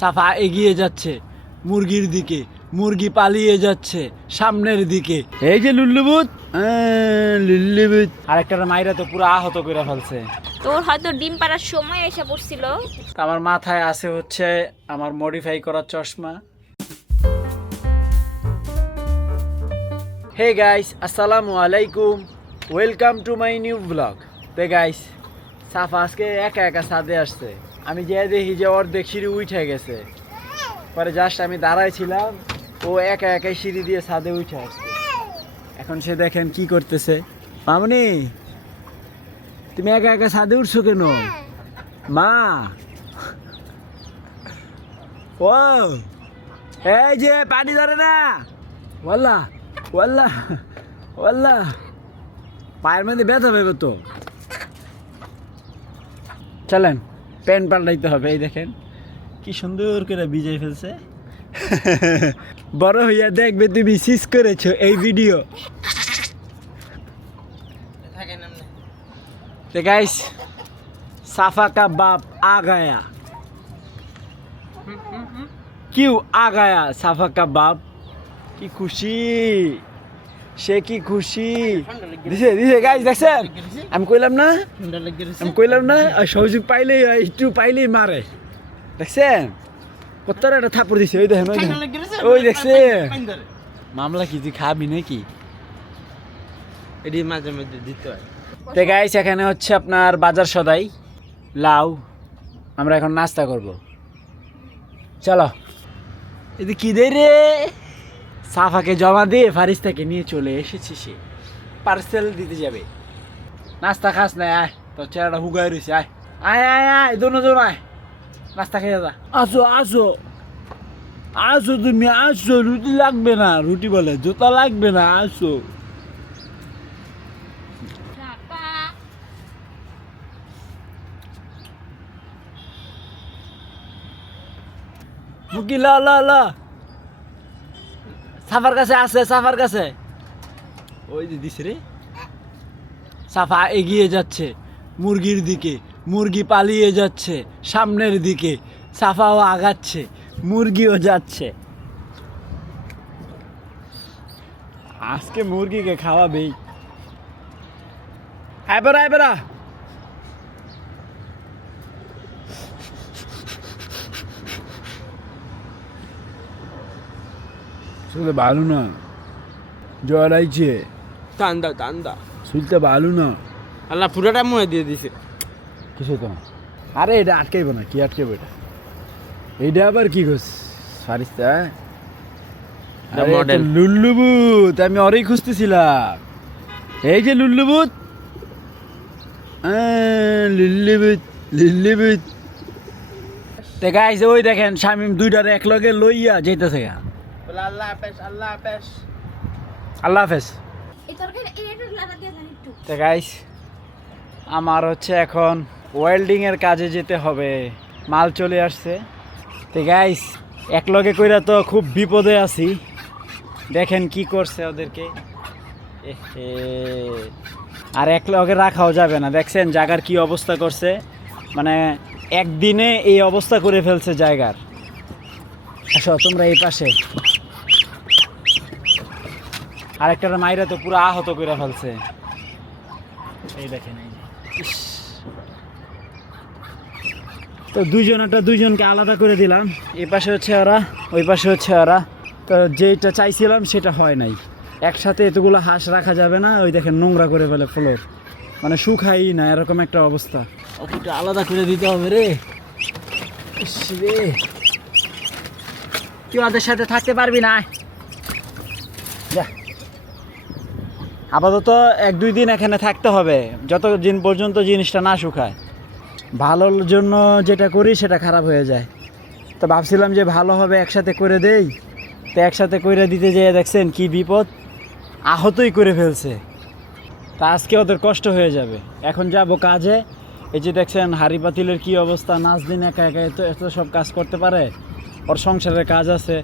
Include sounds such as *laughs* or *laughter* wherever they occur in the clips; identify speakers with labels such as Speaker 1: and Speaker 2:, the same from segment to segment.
Speaker 1: সাফা এগিয়ে যাচ্ছে। মুরগির দিকে মুরগি পালিয়ে যাচ্ছে সামনের দিকে। এই যে লুল্লুবুত। লুল্লুবুত। আরেকটা মাইরা তো পুরো আহত করে ফেলছে।
Speaker 2: তোর হয়তো ডিম পাড়ার সময় এসে পড়ছিল।
Speaker 1: আমার মাথায় আছে হচ্ছে আমার মডিফাই করা চশমা। হে গাইস আসসালামু আলাইকুম। Welcome to my new blog তে গাইস সাফা আজকে একা একা সাদে আসছে। আমি যে দেখি যে অর্ধেক সিঁড়ি উঠে গেছে। পরে জাস্ট আমি দাঁড়াইছিলাম, ও একা একাই সিঁড়ি দিয়ে ছাদে উঠে আসছে। এখন সে দেখেন কি করতেছে। মামনি, তুমি একা একা ছাদে উঠছো কেন? মা! ও এই যে পানি ধরে না! ওয়াল্লা ওয়াল্লা ওয়াল্লা! পায়ের মধ্যে ব্যথা পাবে তো। চলেন। প্যান্ট পাল্টাইতে হবে এই দেখেন কি সুন্দর করে ভিজাই ফেলছে *laughs* বড় হইয়া দেখবে তুমি সিস করেছো এই ভিডিও तो गाइस साफा का बाप आ गया क्यों आ गया साफा का बाप কি খুশি সে কি খুশি? দিছে দিছে গাইস দেখছেন? আমি কইলাম না আমি কইলাম না সুযোগ পাইলেই একটু পাইলেই মারে। দেখছেন? কত্তার একটা থাপড় দিছে ওই দেখেন ওই দেখছে। মামলা কি তুই খাবি নাকি?
Speaker 3: এটি মাঝে মধ্যে দিতে হয়।
Speaker 1: তো গাইস এখানে হচ্ছে আপনার বাজার সদাই লাউ। আমরা এখন নাস্তা করব। চলো। এদি কি দে রে? সাফাকে জমা দিয়ে ফারিস্তাকে নিয়ে চলে এসেছি সে। পার্সেল দিতে যাবে। নাস্তা খাস না আয়। তোর চেহারাটা হুগাই রয়েছে আয়। আয় আয় আয় দোনো জন আয়। নাস্তা খেয়ে যা। আসো আসো। আসো তুমি আসো। রুটি লাগবে না রুটি বলে। জুতা লাগবে না আসো। মুকি ল ল ল। সাফার কাছে আছে সাফার কাছে। ওই যে দিছে রে। সাফা এগিয়ে যাচ্ছে মুরগির দিকে মুরগি পালিয়ে যাচ্ছে সামনের দিকে সাফাও আগাচ্ছে মুরগিও যাচ্ছে। আজকে মুরগিকে খাওয়াবেই। আইবারা আইবারা শুনতে ভালো না। জ্বর আইছে।
Speaker 3: টান দাও টান দাও
Speaker 1: শুনতে ভালো না।
Speaker 3: আল্লাহ পুরোটা মনে দিয়ে দিছে।
Speaker 1: কিছু তো? আরে এটা আটকাইব না কি আটকাইব এটা? এইটা আবার কি করছ
Speaker 3: The model.
Speaker 1: লুল্লুবুত আমি অরেই খুঁজতেছিলাম। এই যে লুল্লুবুত। আহ, লুল্লুবুত লুল্লুবুত। তে গাইছে ওই দেখেন শামিম দুইটার এক লগে লইয়া যেতেছে গা।
Speaker 3: বলে আল্লাহ হাফেজ আল্লাহ
Speaker 1: আল্লাহ তো গাইস আমার হচ্ছে এখন ওয়েল্ডিং এর কাজে যেতে হবে। মাল চলে আসছে। তো গাইস এক লগে কইরা তো খুব বিপদে আছি। দেখেন কি করছে ওদেরকে। আর এক লগে রাখাও যাবে না। দেখছেন জায়গার কি অবস্থা করছে? মানে একদিনে এই অবস্থা করে ফেলছে জায়গার। আসো তোমরা এই পাশে। আরেকটার মাইরা তো পুরো আহত করে ফেলছে। এই দেখেন, এই। তো দুইজনটা দুইজনকে আলাদা করে দিলাম। এই পাশে হচ্ছে ওরা, ওই পাশে হচ্ছে ওরা। তো যেটা চাইছিলাম সেটা হয় নাই। একসাথে এতগুলো হাঁস রাখা যাবে না, ওই দেখেন নোংরা করে ফেলে ফ্লোর মানে শুকাই না, এরকম একটা অবস্থা। ওকে, একটু আলাদা করে দিতে হবে রে। রে। তুই ওদের সাথে থাকতে পারবি না আয়। যা আপাতত এক, দুই দিন এখানে থাকতে হবে। যত দিন পর্যন্ত জিনিসটা না শুকায়। ভালোর জন্য যেটা করি, সেটা খারাপ হয়ে যায়। তো ভাবছিলাম যে ভালো হবে একসাথে করে দেই। তো একসাথে করে দিতে যেয়ে দেখছেন কি বিপদ। আহতই করে ফেলছে। তা আজকে ওদের কষ্ট হয়ে যাবে। এখন যাব কাজে। এই যে দেখছেন, হাড়ি পাতিলের কী অবস্থা। নাচ দিন একা একা এত এত সব কাজ করতে পারে। ওর সংসারের কাজ আছে।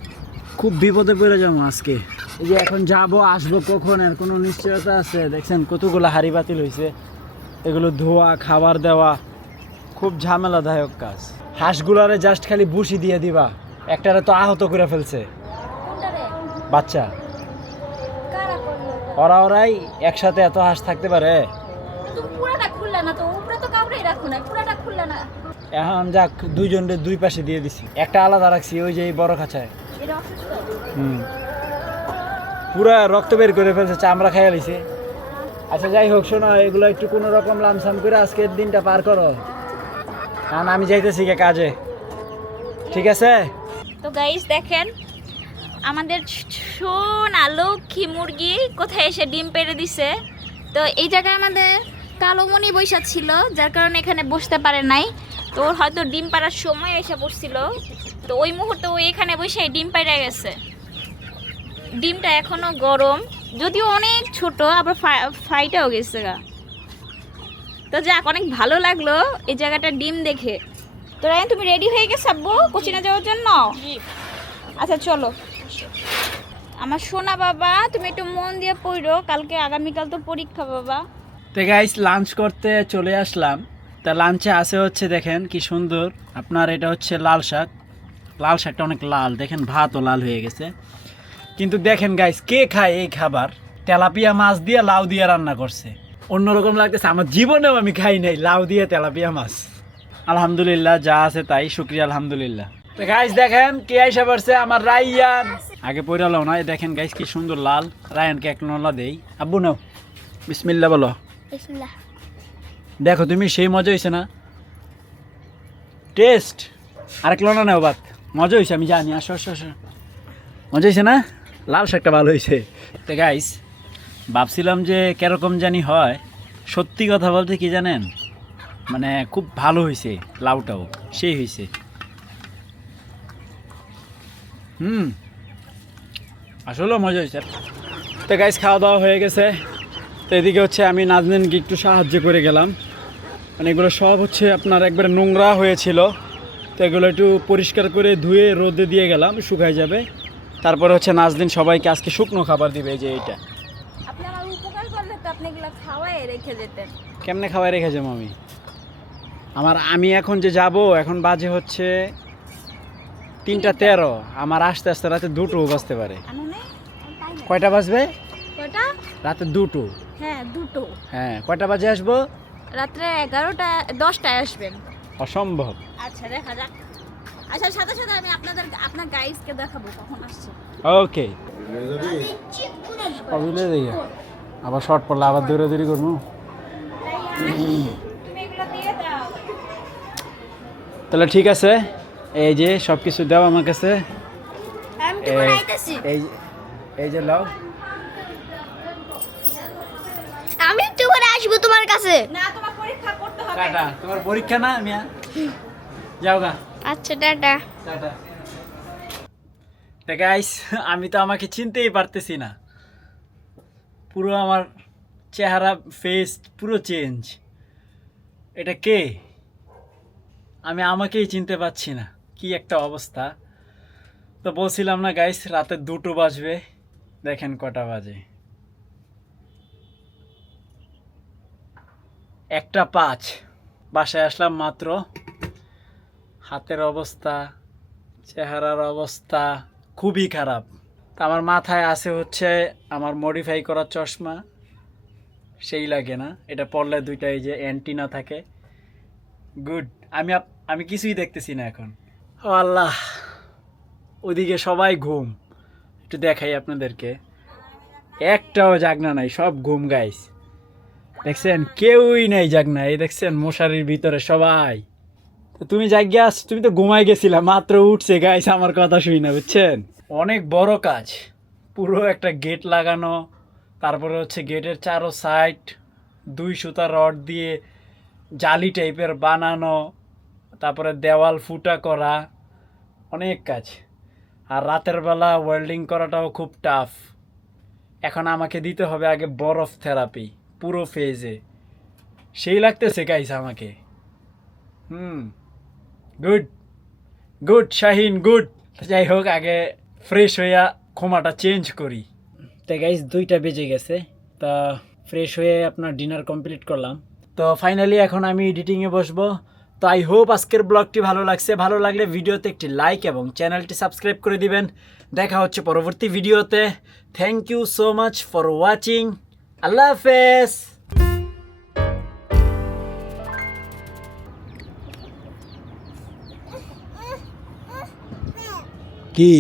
Speaker 1: খুব বিপদে পড়ে যাব আজকে। এই যে এখন যাব আসব কখন? এর কোনো নিশ্চয়তা আছে? দেখছেন কতগুলো হাড়ি বাতিল হয়েছে এগুলো ধোয়া খাবার দেওয়া খুব ঝামেলাদায়ক কাজ। হাঁসগুলারে জাস্ট খালি বুসি দিয়ে দিবা। একটারে তো আহত করে ফেলছে। বাচ্চা? ওরা ওরাই একসাথে এত হাঁস থাকতে পারে?
Speaker 2: রাখো না পুরাটা খুললে না।
Speaker 1: এখন যাক দুইজনের দুই পাশে দিয়ে দিছি। একটা আলাদা রাখছি ওই যে এই বড় খাঁচায়।
Speaker 2: এটা অসুস্থ?
Speaker 1: হুম। পুরা রক্ত বের করে ফেলছে চামড়া খাইয়া লিছে আচ্ছা যাই হোক শোনো এগুলো একটু কোনো রকম লামসাম করে আজকের দিনটা পার করো। কারণ আমি যাইতেছি গে কাজে। ঠিক আছে?
Speaker 2: তো গাইস দেখেন আমাদের সোনা লক্ষ্মী মুরগি কোথায় এসে ডিম পেড়ে দিছে? তো এই জায়গায় আমাদের কালো মনি বৈশা ছিল যার কারণে এখানে বসতে পারে নাই। তো ওর হয়তো ডিম পাড়ার সময় এসে পড়ছিল তো ওই মুহূর্তে ও এখানে বসে ডিম পেড়ে গেছে। ডিমটা এখনও গরম যদিও অনেক ছোট আবার ফাইটাও গেছে গা। তো যাক অনেক ভালো লাগল এই জায়গাটা ডিম দেখে। তো রায়ন তুমি রেডি হয়ে গেছো আব্বু কোচিনে যাওয়ার জন্য? আচ্ছা চলো। আমার সোনা বাবা তুমি একটু মন দিয়ে পড়ো কালকে আগামীকাল তো পরীক্ষা বাবা।
Speaker 1: তো গাইস লাঞ্চ করতে চলে আসলাম। তা লাঞ্চে আছে হচ্ছে দেখেন কি সুন্দর। আপনার এটা হচ্ছে লাল শাক। লাল শাকটা অনেক লাল। দেখেন ভাতও লাল হয়ে গেছে। কিন্তু দেখেন গাইস কে খায় এই খাবার? তেলাপিয়া মাছ দিয়ে লাউ দিয়ে রান্না করছে। অন্যরকম লাগতেছে, আমার জীবনেও আমি খাই নাই লাউ দিয়ে তেলাপিয়া মাছ। আলহামদুলিল্লাহ, যা আছে তাই। শুক্রিয়া, আলহামদুলিল্লাহ। তো গাইস দেখেন কে আইসা পারছে আমার রাইয়ান আগে পড়ালো না। দেখেন গাইস কি সুন্দর লাল। রায়ানকে এক নলা দেই। আব্বু নাও। বিসমিল্লা বলো। দেখো, তুমি সেই মজা হয়েছে না? টেস্ট আরেক লোনা নেও বাত মজা হয়েছে আমি জানি। আসো আসো আসো। মজা হয়েছে না? লাল শাকটা ভালো হয়েছে তো গাইস ভাবছিলাম যে কীরকম জানি হয়। সত্যি কথা বলতে কি জানেন? মানে খুব ভালো হয়েছে লাউটাও। সেই হয়েছে হুম। আসলেও মজা হয়েছে তো গাইস খাওয়া দাওয়া হয়ে গেছে। তো এদিকে হচ্ছে আমি নাজনীনকে একটু সাহায্য করে গেলাম। মানে এগুলো সব হচ্ছে আপনার একবারে নোংরা হয়েছিল। তো এগুলো একটু পরিষ্কার করে ধুয়ে রোদে দিয়ে গেলাম শুকাই যাবে। তারপরে হচ্ছে নাজদিন সবাইকে আজকে শুকনো খাবার দিবে এই যে এইটা।
Speaker 2: তো খাওয়াই রেখে
Speaker 1: কেমনে রেখেছে মামি আমার আমি এখন যে যাব এখন বাজে হচ্ছে তিনটা তেরো। আমার আস্তে আস্তে রাতে দুটো বাজতে পারে। কয়টা বাজবে? রাতে দুটো।
Speaker 2: হ্যাঁ দুটো।
Speaker 1: হ্যাঁ কয়টা বাজে আসব?
Speaker 2: রাত্রে এগারোটা দশটায় আসবেন।
Speaker 1: অসম্ভব।
Speaker 2: আচ্ছা দেখা যাক। আচ্ছা সাথে সাথে আমি আপনাদের আপনার গাইডকে দেখাবো কখন আসছে।
Speaker 1: ওকে। কবিলে দেখে। আবার শর্ট পড়লে আবার করব।
Speaker 2: এগুলো দিয়ে দাও।
Speaker 1: তাহলে ঠিক আছে। এই যে সব কিছু দাও আমার কাছে। এই এই যে লাও।
Speaker 4: আমি একটু করে আসব তোমার কাছে।
Speaker 2: না তোমার পরীক্ষা করতে হবে।
Speaker 1: টাটা তোমার পরীক্ষা না মিয়া? যাও গা।
Speaker 4: আচ্ছা টাটা।
Speaker 1: টাটা। গাইস আমি তো আমাকে চিনতেই পারতেছি না। পুরো আমার চেহারা ফেস পুরো চেঞ্জ এটা কে? আমি আমাকেই চিনতে পারছি না কি একটা অবস্থা। তো বলছিলাম না গাইস রাতে দুটো বাজবে দেখেন কটা বাজে। একটা পাঁচ। বাসায় আসলাম মাত্র। হাতের অবস্থা, চেহারার অবস্থা খুবই খারাপ। আমার মাথায় আছে হচ্ছে আমার মডিফাই করা চশমা। সেই লাগে না। এটা পড়লে দুইটা এই যে অ্যান্টিনা থাকে। গুড আমি আমি কিছুই দেখতেছি না এখন। ও আল্লাহ। ওদিকে সবাই ঘুম। একটু দেখাই আপনাদেরকে। একটাও জাগনা নাই, সব ঘুম গাইস দেখছেন, কেউই নাই জাগনা এই দেখছেন, মশারির ভিতরে সবাই। তো তুমি আস তুমি তো ঘুমাই গেছিলা, মাত্র উঠছে গাইস আমার কথা শুই না, বুঝছেন? অনেক বড় কাজ, পুরো একটা গেট লাগানো, তারপরে হচ্ছে গেটের চারো সাইড দুই সুতা রড দিয়ে জালি টাইপের বানানো, তারপরে দেওয়াল ফুটা করা, অনেক কাজ। আর রাতের বেলা ওয়েল্ডিং করাটাও খুব টাফ এখন আমাকে দিতে হবে আগে বরফ থেরাপি পুরো ফেজে সেই লাগতেছে গাইস আমাকে। Hmm. Good good Shahin good যাই হোক, আগে ফ্রেশ হইয়া ক্ষমাটা চেঞ্জ করি। তো গাইস দুইটা বেজে গেছে। তা ফ্রেশ হয়ে আপনার ডিনার কমপ্লিট করলাম। তো ফাইনালি এখন আমি এডিটিংয়ে বসবো। তো আই হোপ আজকের ব্লগটি ভালো লাগছে। ভালো লাগলে ভিডিওতে একটি লাইক এবং চ্যানেলটি সাবস্ক্রাইব করে দিবেন। দেখা হচ্ছে পরবর্তী ভিডিওতে thank you so much for watching আল্লাহ হাফেজ। কি?